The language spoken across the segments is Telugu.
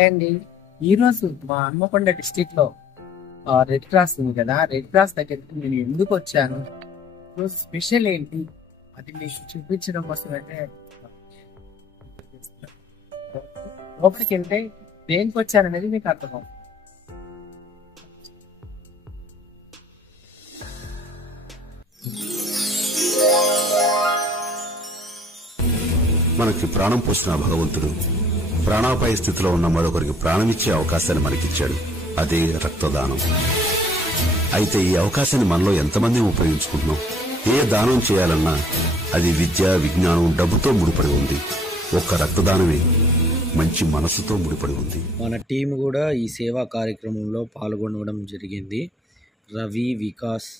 హాయ్ అండి. ఈరోజు మా హన్మకొండ డిస్టిక్ లో రెడ్ క్రాస్ ఉంది కదా, రెడ్ క్రాస్ దగ్గరికి నేను ఎందుకు వచ్చాను, ఈరోజు స్పెషల్ ఏంటి అది మీకు చూపించడం కోసం అయితే లోపలికి వెళ్తే దేనికి వచ్చాననేది మీకు అర్థమవుతుంది. మనకి ప్రాణం పోసిన భగవంతుడు ప్రాణాపాయ స్థితిలో ఉన్న మరొకరికి ప్రాణమిచ్చే అవకాశాన్ని మనకిచ్చాడు. అదే రక్తదానం. అయితే ఈ అవకాశాన్ని మనలో ఎంతమంది ఉపయోగించుకుంటున్నాం? ఏ దానం చేయాలన్నా అది విద్య, విజ్ఞానం, డబ్బుతో ముడిపడి ఉంది. ఒక్క రక్తదానమే మంచి మనసుతో ముడిపడి ఉంది. మన టీం కూడా ఈ సేవా కార్యక్రమంలో పాల్గొనడం జరిగింది. రవి, వికాస్,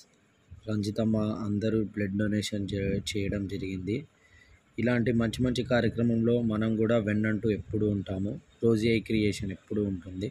రంజితమ్మ అందరూ బ్లడ్ డొనేషన్ చేయడం జరిగింది. ఇలాంటి మంచి మంచి కార్యక్రమంలో మనం కూడా వెన్నంటూ ఎప్పుడూ ఉంటాము. రోజీ ఐ క్రియేషన్ ఎప్పుడూ ఉంటుంది.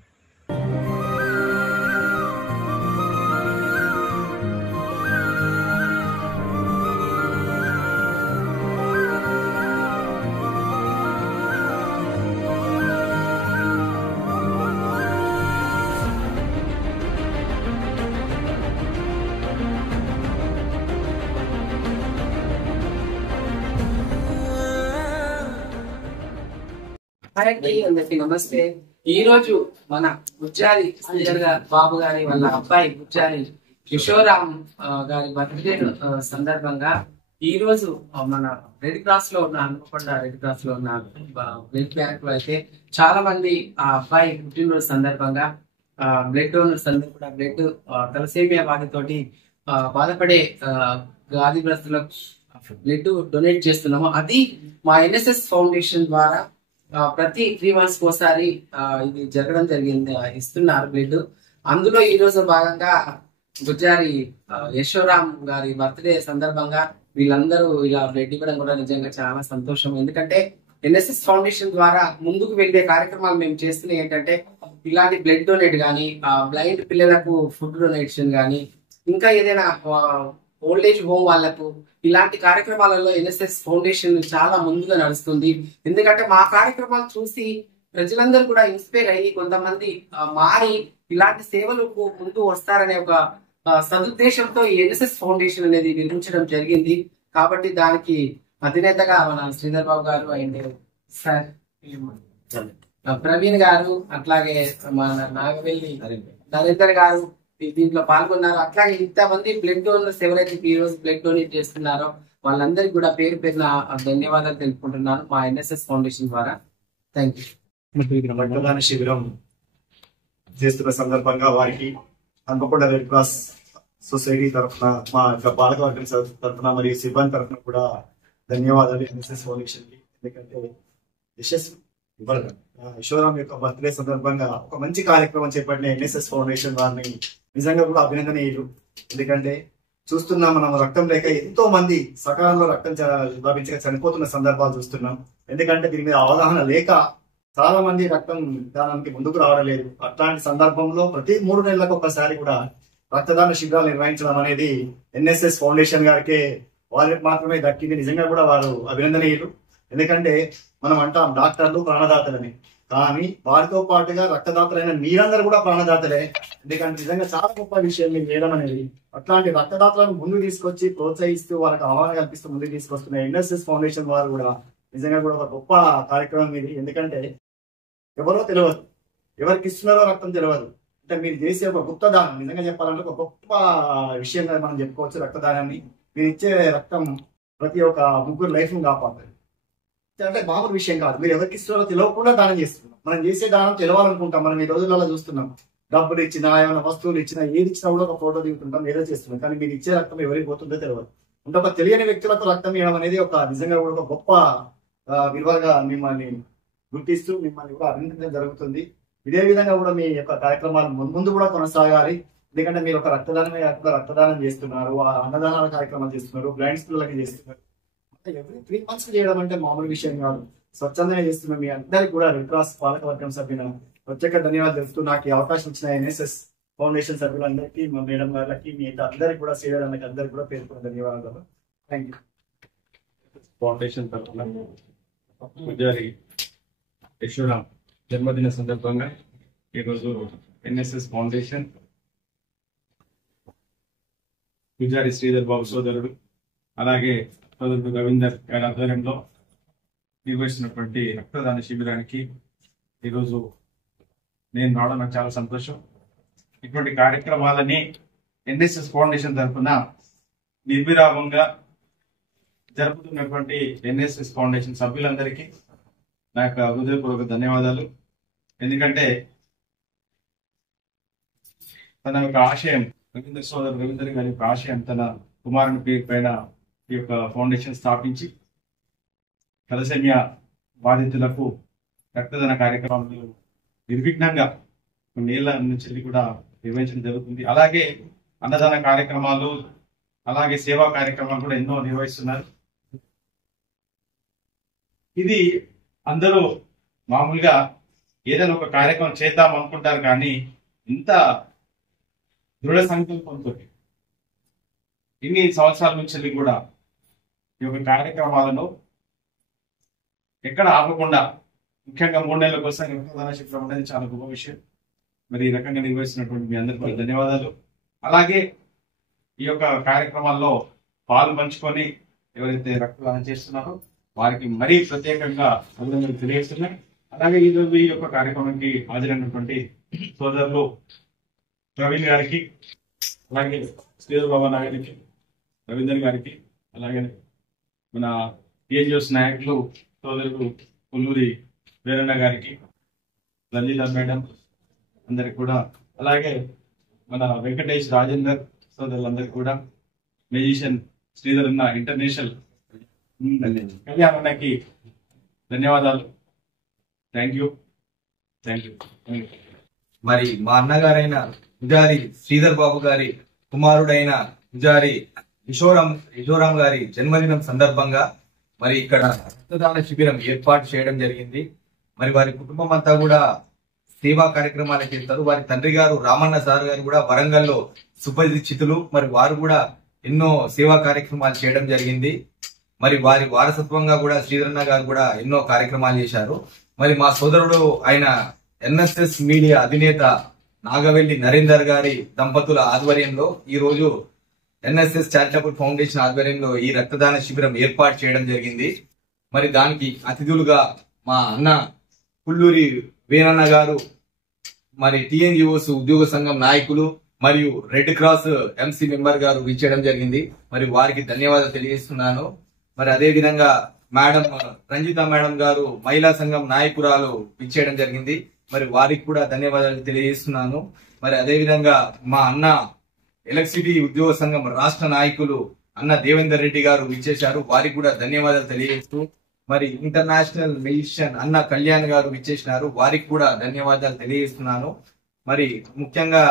అందరికి నమస్తే. ఈ రోజు మన గుజ్జాలి బాబు గారి వాళ్ళ అబ్బాయి గుజ్జాలి కిషోరామ్ గారి బర్త్డే సందర్భంగా ఈ రోజు మన రెడ్ క్రాస్ లో ఉన్న హన్మకొండ రెడ్ క్రాస్ లో ఉన్న బ్లడ్ బ్యాంక్ లో అయితే చాలా మంది ఆ అబ్బాయి పుట్టినరోజు సందర్భంగా బ్లడ్ డోనర్స్ అందరూ కూడా బ్లడ్ తలసేమియా బాధతోటి బాధపడే వ్యాధిగ్రస్తులకు బ్లడ్ డొనేట్ చేస్తున్నాము. అది మా ఎన్ఎస్ఎస్ ఫౌండేషన్ ద్వారా ప్రతి 3 months ఒకసారి ఇది జరగడం జరిగింది. ఇస్తున్నారు బ్లడ్. అందులో ఈ రోజు భాగంగా గుజ్జారి యశోరామ్ గారి బర్త్డే సందర్భంగా వీళ్ళందరూ ఇలా బ్లడ్ ఇవ్వడం కూడా నిజంగా చాలా సంతోషం. ఎందుకంటే ఎన్ఎస్ఎస్ ఫౌండేషన్ ద్వారా ముందుకు వెళ్లే కార్యక్రమాలు మేము చేస్తున్నాయి. ఏంటంటే ఇలాంటి బ్లడ్ డొనేట్ గానీ, బ్లైండ్ పిల్లలకు ఫుడ్ డొనేషన్ గానీ, ఇంకా ఏదైనా ఓల్డ్ ఏజ్ హోమ్ వాళ్లకు ఇలాంటి కార్యక్రమాలలో ఎన్ఎస్ఎస్ ఫౌండేషన్ చాలా ముందుగా నడుస్తుంది. ఎందుకంటే మా కార్యక్రమాలు చూసి ప్రజలందరూ కూడా ఇన్స్పైర్ అయ్యి కొంతమంది మారి ఇలాంటి సేవలకు ముందు వస్తారనే ఒక సదుద్దేశంతో ఈ ఎన్ఎస్ఎస్ ఫౌండేషన్ అనేది నిర్మించడం జరిగింది. కాబట్టి దానికి అధినేతగా మన శ్రీధర్ బాబు గారు అండ్ సార్ ప్రవీణ్ గారు, అట్లాగే మన నాగవెల్లి నరేందర్ గారు దీంట్లో పాల్గొన్నారు. అట్లాగే ఇంతమంది బ్లడ్ డోనర్స్ ఎవరైతే ఈ రోజు బ్లడ్ డొనేట్ చేస్తున్నారో వాళ్ళందరికీ కూడా పేరు పేరున ధన్యవాదాలు తెలుపుకుంటున్నాను మా ఎన్ఎస్ఎస్ ఫౌండేషన్ ద్వారా. Thank you. రక్తదాన శిబిరం చేస్తున్న సందర్భంగా వారికి హన్మకొండ రెడ్ క్రాస్ సొసైటీ తరఫున, మా పాలకవర్గం తరఫున మరియు సిబ్బంది తరఫున కూడా ధన్యవాదాలు ఎన్ఎస్ఎస్ ఫౌండేషన్ కి. ఎందుకంటే యశోరామ్ యొక్క బర్త్డే సందర్భంగా ఒక మంచి కార్యక్రమం చేపట్టిన ఎన్ఎస్ఎస్ ఫౌండేషన్ వారిని నిజంగా కూడా అభినందనీయులు. ఎందుకంటే చూస్తున్నాం, మనం రక్తం లేక ఎంతో మంది సకాలంలో రక్తం లభించక చనిపోతున్న సందర్భాలు చూస్తున్నాం. ఎందుకంటే దీని మీద అవగాహన లేక చాలా మంది రక్తం దానానికి ముందుకు రావడం లేదు. అట్లాంటి సందర్భంలో ప్రతి 3 నెలలకు ఒకసారి కూడా రక్తదాన శిబిరాలు నిర్వహించడం అనేది ఎన్ఎస్ఎస్ ఫౌండేషన్ గారికి వారికి మాత్రమే దక్కింది. నిజంగా కూడా వారు అభినందనీయులు. ఎందుకంటే మనం అంటాం డాక్టర్లు ప్రాణదాతలని, కానీ వారితో పాటుగా రక్తదాతలైన మీరందరూ కూడా ప్రాణదాతలే. ఎందుకంటే నిజంగా చాలా గొప్ప విషయం మీరు చేయడం అనేది. అట్లాంటి రక్తదాతలను ముందుకు తీసుకొచ్చి ప్రోత్సహిస్తూ వాళ్ళకి ఆహ్వానం కల్పిస్తూ ముందుకు తీసుకొస్తున్న ఎన్ఎస్ఎస్ ఫౌండేషన్ వారు కూడా నిజంగా కూడా ఒక గొప్ప కార్యక్రమం ఇది. ఎందుకంటే ఎవరో తెలియదు, ఎవరికి ఇస్తున్నారో రక్తం తెలియదు. అంటే మీరు చేసే ఒక గుప్త దానం, నిజంగా చెప్పాలంటే ఒక గొప్ప విషయంగా మనం చెప్పుకోవచ్చు రక్తదానాన్ని. మీరు ఇచ్చే రక్తం ప్రతి ఒక్క 3 లైఫ్ ను కాపాడుతుంది. అంటే మామూలు విషయం కాదు. మీరు ఎవరికి ఇస్తున్నారో తెలియకుండా దానం చేస్తున్నాం. మనం చేసే దానం తెలవాలనుకుంటాం. మనం ఈ రోజులలో చూస్తున్నాం, డబ్బులు ఇచ్చినా, ఏమైనా వస్తువులు ఇచ్చినా, ఏది ఇచ్చినా కూడా ఒక ఫోటో దిగుతుంటాం, ఏదో చేస్తున్నాం. కానీ మీరు ఇచ్చే రక్తం ఎవరికి పోతుందో తెలియదు. అంటే ఒక తెలియని వ్యక్తులకు రక్తం ఇవ్వడం అనేది ఒక నిజంగా కూడా ఒక గొప్ప విలువగా మిమ్మల్ని గుర్తిస్తూ మిమ్మల్ని కూడా అభినందించడం జరుగుతుంది. ఇదే విధంగా కూడా మీ యొక్క కార్యక్రమాలు ముందు కూడా కొనసాగాలి. ఎందుకంటే మీరు ఒక రక్తదానమే కాకుండా రక్తదానం చేస్తున్నారు, అన్నదానాల కార్యక్రమాలు చేస్తున్నారు, బ్లైండ్స్ పిల్లలకి చేస్తున్నారు. ఎవ్రీ 3 months చేయడం అంటే మామూలు విషయం కాదు. స్వచ్ఛందంగా చేస్తున్న మీ అందరికి కూడా రెడ్ క్రాస్ పాలకవర్గం సభ్యుల ప్రత్యేక ధన్యవాదాలు తెలుపుతూ నాకు ఈ అవకాశం ఇచ్చిన ఎన్ఎస్ఎస్ ఫౌండేషన్ సభ్యులందరికీ, మా మేడం గారికి, మీ అందరికి కూడా శ్రీధరానికి అందరికి కూడా పేర్కొన్న ధన్యవాదాలు. Thank you. ఫౌండేషన్ తరఫున గుజ్జారి యశోరామ్ జన్మదిన సందర్భంగా ఈరోజు ఎన్ఎస్ఎస్ ఫౌండేషన్ గుజారి శ్రీధర్ బాబు సోదరుడు అలాగే సోదరుడు రవీందర్ గారి ఆధ్వర్యంలో నిర్వహిస్తున్నటువంటి రక్తదాన శిబిరానికి ఈరోజు నేను రావడం నాకు చాలా సంతోషం. ఇటువంటి కార్యక్రమాలని ఎన్ఎస్ఎస్ ఫౌండేషన్ తరఫున నిర్విరామంగా జరుపుతున్నటువంటి ఎన్ఎస్ఎస్ ఫౌండేషన్ సభ్యులందరికీ నా యొక్క హృదయపూర్వక ధన్యవాదాలు. ఎందుకంటే తన యొక్క ఆశయం రవీందర్ గారి యొక్క ఆశయం తన కుమారుని పేరు పైన ఈ యొక్క ఫౌండేషన్ స్థాపించి తలసేమియా బాధితులకు రక్తదాన కార్యక్రమాలు నిర్విఘ్నంగా కొన్నేళ్ల నుంచి కూడా నిర్వహించడం జరుగుతుంది. అలాగే అన్నదాన కార్యక్రమాలు అలాగే సేవా కార్యక్రమాలు కూడా ఎన్నో నిర్వహిస్తున్నారు. ఇది అందరూ మామూలుగా ఏదైనా ఒక కార్యక్రమం చేద్దాం అనుకుంటారు, కానీ ఇంత దృఢ సంకల్పంతో ఇన్ని సంవత్సరాల నుంచి కూడా ఈ యొక్క కార్యక్రమాలను ఎక్కడ ఆపకుండా, ముఖ్యంగా 3 నెలల కోసం రక్తదాన శిబిరం అనేది చాలా గొప్ప విషయం. మరి ఈ రకంగా నిర్వహిస్తున్నటువంటి మీ అందరికీ ధన్యవాదాలు. అలాగే ఈ యొక్క కార్యక్రమాల్లో పాలు పంచుకొని ఎవరైతే రక్తదానం చేస్తున్నారో వారికి మరీ ప్రత్యేకంగా అభినందనలు తెలియజేస్తున్నాయి. అలాగే ఈరోజు ఈ యొక్క కార్యక్రమానికి హాజరైనటువంటి సోదరులు ప్రవీణ్ గారికి, అలాగే శ్రీధర్ బాబా గారికి, రవీందర్ గారికి, అలాగే మన టీఎన్జిఓస్ నాయకులు సోదరులు పుల్లూరి వీరన్న గారికి, రంజిత మేడం అందరికి కూడా, అలాగే మన వెంకటేష్ రాజేందర్ సోదరులందరికీ కూడా, మ్యూజిషియన్ శ్రీధర్ అన్న ఇంటర్నేషనల్ కళ్యాణకి ధన్యవాదాలు. Thank you. మరి మా అన్నగారైన గుజారి శ్రీధర్ బాబు గారి కుమారుడైన గుజారి కిషోరాం గారి జన్మదినం సందర్భంగా మరి ఇక్కడ రక్తదాన శిబిరం ఏర్పాటు చేయడం జరిగింది. మరి వారి కుటుంబం అంతా కూడా సేవా కార్యక్రమాలకు వెళ్తారు. వారి తండ్రి గారు రామన్న సార్ గారు కూడా వరంగల్లో సుపరిచితులు. మరి వారు కూడా ఎన్నో సేవా కార్యక్రమాలు చేయడం జరిగింది. మరి వారి వారసత్వంగా కూడా శ్రీధరన్న గారు కూడా ఎన్నో కార్యక్రమాలు చేశారు. మరి మా సోదరుడు ఆయన ఎన్ఎస్ఎస్ మీడియా అధినేత నాగవెల్లి నరేందర్ గారి దంపతుల ఆధ్వర్యంలో ఈ రోజు ఎన్ఎస్ఎస్ చారిటబుల్ ఫౌండేషన్ ఆధ్వర్యంలో ఈ రక్తదాన శిబిరం ఏర్పాటు చేయడం జరిగింది. మరి దానికి అతిథులుగా మా అన్న పుల్లూరి వీరన్న గారు, మరి టీఎన్జిఓస్ ఉద్యోగ సంఘం నాయకులు మరియు రెడ్ క్రాస్ ఎంసీ మెంబర్ గారు విచ్చేయడం జరిగింది. మరి వారికి ధన్యవాదాలు తెలియజేస్తున్నాను. మరి అదే విధంగా మేడం రంజిత మేడం గారు మహిళా సంఘం నాయకురాలు విచ్చేయడం జరిగింది. మరి వారికి కూడా ధన్యవాదాలు తెలియజేస్తున్నాను. మరి అదే విధంగా మా అన్న ఎలక్ట్రిసిటీ ఉద్యోగ సంఘం రాష్ట్ర నాయకులు అన్న దేవేందర్ రెడ్డి గారు విచ్చేశారు. వారికి కూడా ధన్యవాదాలు తెలియజేస్తూ మరి ఇంటర్నేషనల్ మ్యూజిషియన్ అన్న కళ్యాణ్ గారు విచ్చేసినారు. వారికి కూడా ధన్యవాదాలు తెలియజేస్తున్నాను. మరి ముఖ్యంగా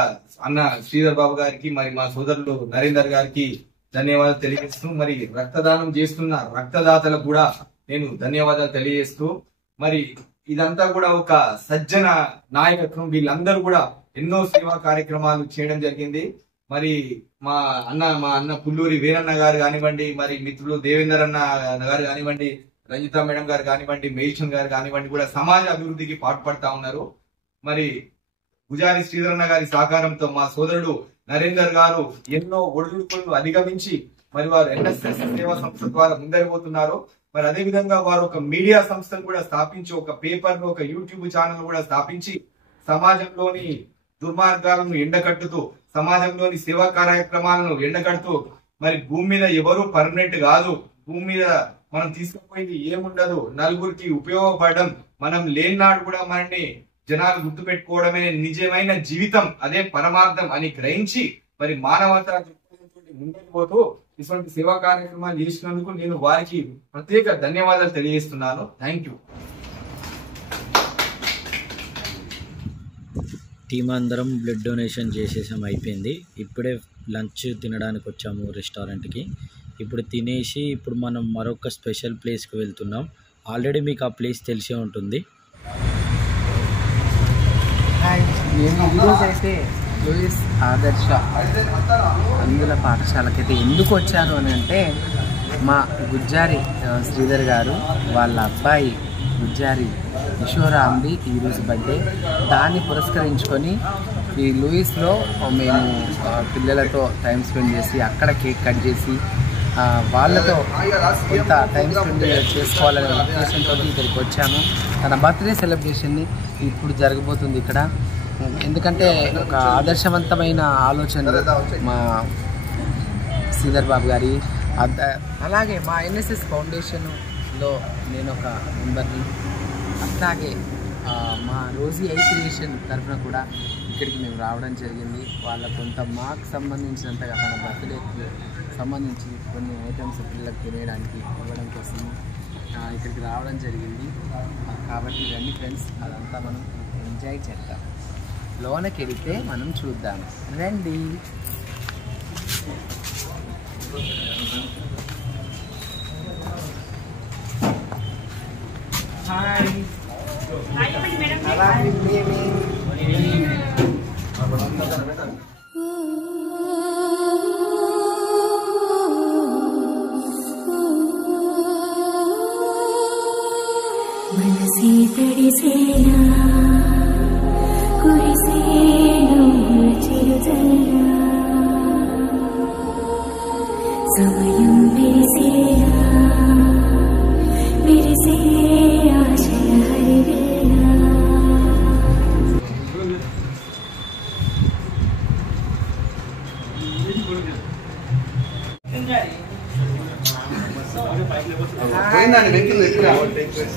అన్న శ్రీధర్ బాబు గారికి, మరి మా సోదరులు నరేందర్ గారికి ధన్యవాదాలు తెలియజేస్తూ మరి రక్తదానం చేస్తున్న రక్తదాతలకు కూడా నేను ధన్యవాదాలు తెలియజేస్తూ మరి ఇదంతా కూడా ఒక సజ్జన నాయకత్వం. వీళ్ళందరూ కూడా ఎన్నో సేవా కార్యక్రమాలు చేయడం జరిగింది. మరి మా అన్న పుల్లూరి వీరన్న గారు కానివ్వండి, మరి మిత్రులు దేవేందర్ అన్న గారు కానివ్వండి, రంజిత మేడం గారు కానివ్వండి, మేషన్ గారు కానివ్వండి కూడా సమాజ అభివృద్ధికి పాటుపడతా ఉన్నారు. మరి గుజారి శ్రీధరన్న గారి సహకారంతో మా సోదరుడు నరేందర్ గారు ఎన్నో ఒడిదుడుకులను అధిగమించి మరి వారు ఎన్ఎస్ఎస్ సేవా సంస్థ ద్వారా ముందరిపోతున్నారు. మరి అదే విధంగా వారు ఒక మీడియా సంస్థను కూడా స్థాపించి, ఒక పేపర్, ఒక యూట్యూబ్ ఛానల్ కూడా స్థాపించి సమాజంలోని దుర్మార్గాలను ఎండకట్టుతూ, సమాజంలోని సేవా కార్యక్రమాలను ఎండకడుతూ, మరి భూమి మీద ఎవరు పర్మనెంట్ కాదు, భూమి మీద మనం తీసుకుపోయింది ఏముండదు, నలుగురికి ఉపయోగపడడం, మనం లేనినాడు కూడా మనల్ని జనాలు గుర్తు పెట్టుకోవడమే నిజమైన జీవితం, అదే పరమార్థం అని గ్రహించి మరి మానవతా ముందుకు పోతూ ఇటువంటి సేవా కార్యక్రమాలు చేసినందుకు నేను వారికి ప్రత్యేక ధన్యవాదాలు తెలియజేస్తున్నాను. Thank you. టీం అందరం బ్లడ్ డొనేషన్ చేసేసాం, అయిపోయింది. ఇప్పుడే లంచ్ తినడానికి వచ్చాము రెస్టారెంట్కి. ఇప్పుడు తినేసి ఇప్పుడు మనం మరొక స్పెషల్ ప్లేస్కి వెళ్తున్నాం. ఆల్రెడీ మీకు ఆ ప్లేస్ తెలిసే ఉంటుంది. నేను ఈరోజు అయితే లూయిస్ ఆదర్శ అందుల పాఠశాలకైతే ఎందుకు వచ్చాను అని అంటే, మా గుజ్జారి శ్రీధర్ గారు వాళ్ళ అబ్బాయి పూజారి కిషోరామ్ది ఈరోజు బర్త్డే. దాన్ని పురస్కరించుకొని ఈ లూయిస్లో మేము పిల్లలతో టైం స్పెండ్ చేసి అక్కడ కేక్ కట్ చేసి వాళ్ళతో కొంత టైం స్పెండ్ చేసుకోవాలనే ఉద్దేశంతో ఇక్కడికి వచ్చాము. తన బర్త్డే సెలబ్రేషన్ని ఇప్పుడు జరగబోతుంది ఇక్కడ. ఎందుకంటే ఒక ఆదర్శవంతమైన ఆలోచనలు మా శ్రీధర్ బాబు గారి, అలాగే మా ఎన్ఎస్ఎస్ ఫౌండేషన్లో నేను ఒక మెంబర్ని, అట్లాగే మా రోజీ ఐ క్రియేషన్ తరఫున కూడా ఇక్కడికి మేము రావడం జరిగింది. వాళ్ళ కొంత మాకు సంబంధించినంతగా మన బర్త్డేకి సంబంధించి కొన్ని ఐటమ్స్ పిల్లలకు తినేయడానికి ఇవ్వడం కోసం ఇక్కడికి రావడం జరిగింది. కాబట్టి రండి ఫ్రెండ్స్, అదంతా మనం ఎంజాయ్ చేద్దాం. లోనకి వెళితే మనం చూద్దాం, రండి. హాయ్, మనసే తడిసేనా కురిసేను చిరుజల్లా సమయం విరిసేనా విరిసే ఆశల హరివేళ.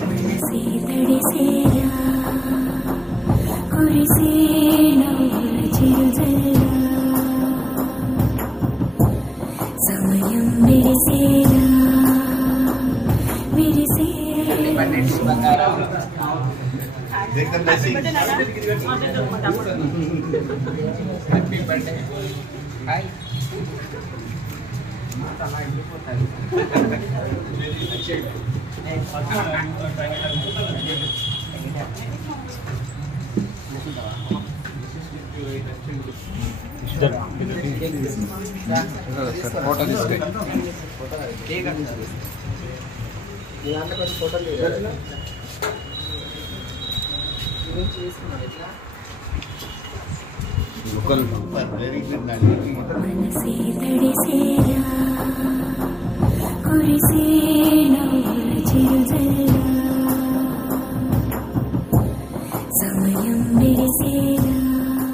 మనసే తడిసేనా కురిసేను చిరుజల్లా సమయం విరిసేనా విరిసే. Happy birthday. హాయ్, ఫోటో తీసుకు. మనసే తడిసేనా కురిసేను చిరుజల్లా సమయం విరిసేనా